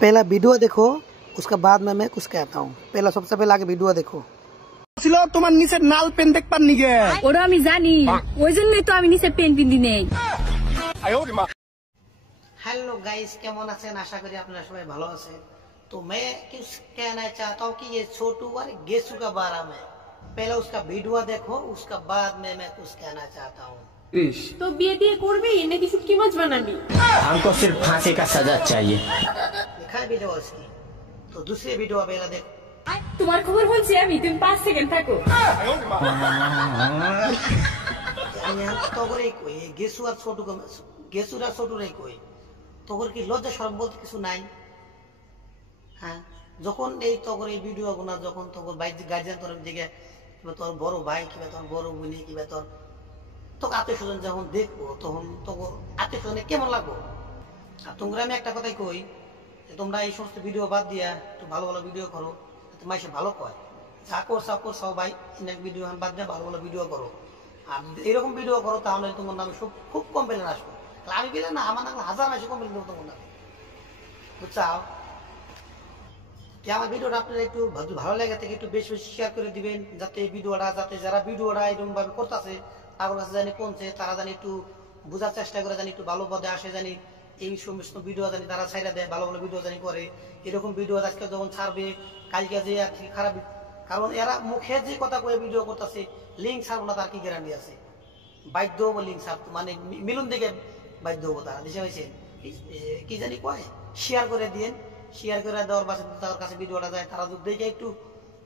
पहला वीडियो देखो, उसका बाद में मैं कुछ कहता हूँ। पहला सबसे पहले आगे वीडियो देखो। তোমার নিচে নাল পেন দেখবার নিগে ওরা আমি জানি, ওই জন্যই তো আমি নিচে পেন পিন্দি নেই। हेलो गाइस, কেমন আছেন? আশা করি আপনারা সবাই ভালো আছেন। तो मैं कुछ कहना चाहता हूँ कि ये छोटू और गेसू का बारे में पहले उसका वीडियो देखो, उसका बाद में मैं कुछ कहना चाहता हूँ। तो বিয়ে দিয়ে করবি নাকি শুটকি মাছ বানাবি? हमको सिर्फ फांसी का सजा चाहिए। देखा है वीडियो उसकी? तो दूसरी वीडियो पहले देखो। তোমার খবর বলছি আমি, তুমি 5 সেকেন্ড থাকো। তগরে কই গেসু আর ছোটু, গেসু আর ছোটু রে কই তগর কি লজ্জা শরম বলতে কিছু নাই? হ্যাঁ, যখন এই তগর এই ভিডিও গুনা যখন তগর বাইক গার্জিয়ান তোর দিকে কিংবা তোর বড় ভাই কিংবা তোর বড় বোনি কিংবা তোর তোকে আত্মীয় স্বজন যখন দেখবো তখন তগর আত্মীয় স্বজনে কেমন লাগবো? আর তোমরা আমি একটা কথাই কই, তোমরা এই সমস্ত ভিডিও বাদ দিয়া একটু ভালো ভালো ভিডিও করো, মাইসে ভালো কয়। যা করছো সবাই ভিডিও বাদ দিয়ে ভালো ভালো ভিডিও করো। আর এরকম ভিডিও করো তাহলে তোমার নামে খুব কমপ্লেন আসবে। আমি বললাম না, আমার নামে হাজার মাসে কমপ্লেন দেবো তোমার নামে, বুঝছাও? আমার ভিডিওটা আপনারা একটু ভালো লাগে থেকে একটু বেশি বেশি শেয়ার করে দিবেন, যাতে ভিডিওটা যারা ভিডিওটা এরকম ভাবে করতেছে তাদের কাছে জানি পৌঁছে, তারা জানি একটু বোঝার চেষ্টা করে, জানি একটু ভালো পদে আসে, জানি এই সমস্ত ভিডিও জানি তারা ছাইরা দেয়, ভালো ভালো ভিডিও জানি করে। এরকম ভিডিও আজকে যখন ছাড়বে কালকে যে আর কি খারাপ, কারণ এরা মুখে যে কথা কয়ে ভিডিও করতেছে, লিঙ্ক ছাড়বো না তার কি গ্যারান্টি আছে? বাধ্য হবো লিঙ্ক ছাড়তো, মানে মিলুন দিকে বাধ্য হবো তারা। দেশে হয়েছে কি জানি কয়, শেয়ার করে দিয়েন, শেয়ার করে দেওয়ার পাশে তাদের কাছে ভিডিওটা যায়, তারা দেখে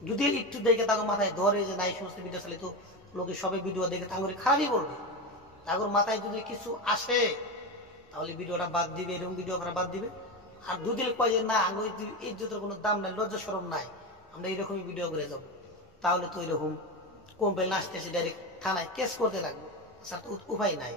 যদি একটু দেখে তাদের মাথায় ধরে যে না এই সমস্ত ভিডিও চালে তো লোকে সবাই ভিডিও দেখে তাদের খারাপই বলবে। তাদের মাথায় যদি কিছু আসে তাহলে ভিডিওটা বাদ দিবে, এরকম ভিডিও করা বাদ দিবে। আর দুদিন কয় যে না ইজ্জতের কোনো দাম নাই, লজ্জা শরম নাই, আমরা এরকমই ভিডিও করে যাবো, তাহলে তো এরকম কমপ্লেন আসতেছে, ডাইরেক্ট থানায় কেস করতে লাগবে, স্যার তো উপায় নাই।